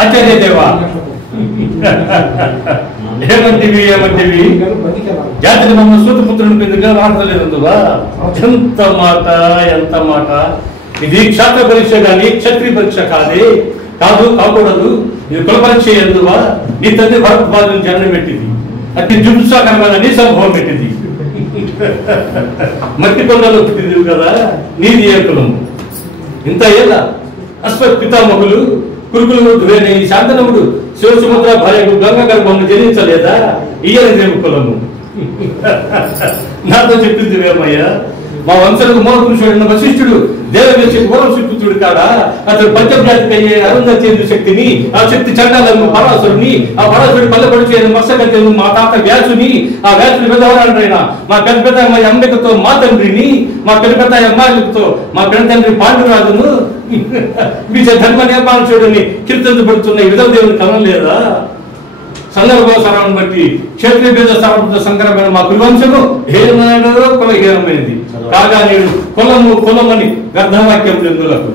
ఆచార్య దేవా ఏమంటివి జాతిని మమ్మల్ని సూతపుత్రుని పెందుగా మాట్లాడలేదువా? ఎంత మాట ఇది క్షాత్ర పరీక్ష కానీ క్షత్రియ పరీక్ష కాకూడదు. ఇది కుల పరీక్ష ఎందువా? నీ తండ్రి భరద్వాజుని జన్మ పెట్టింది, అతి జుంసాకరమైన నీ సంభవం పెట్టింది. మట్టి కొండలో పుట్టింది కదా, నీది ఏ కులము? ఇంత ఏళ్ళ అశ్వత్ పితామహులు కురుకులు ధురైన ఈ శాంతనముడు శివసుముద్ర భార్యకు గంగ గర్భము జనించలేదా? ఈయనదేమి కులము? నాతో చెప్పింది వేమయ్యా, మా వంశకు మూల పురుషుడైన వశిష్ఠుడు దేవవేశ పూర్వశిపుత్రుడు కాడా? అతడు పంచజాతికి అయ్యే అరుంధతి శక్తిని, ఆ శక్తి చండాలను పరాసురుని, ఆ పరాసురుడి పల్లెపడి చేయని మత్స్యగత్యను మా తాత వ్యాసుని, ఆ వ్యాసుని పెద్దవారైనా మా పెద్ద అమ్మాయి అంబికతో మా తండ్రిని, మా పెద్ద అమ్మాయిలతో మా పెద్ద తండ్రి పాండురాజును బీజ ధర్మ నిర్మాణ చూడని కీర్తించబడుతున్న ఈ విధవ దేవుని కలం లేదా? సందర్భోసరాన్ని బట్టి క్షేత్రీయ భేద సర్వత సంకరమైన మా కులవంశము హేరమైన కుల హేరమైనది కాగా నేను కులమని గర్ధవాక్యం ఎందులకు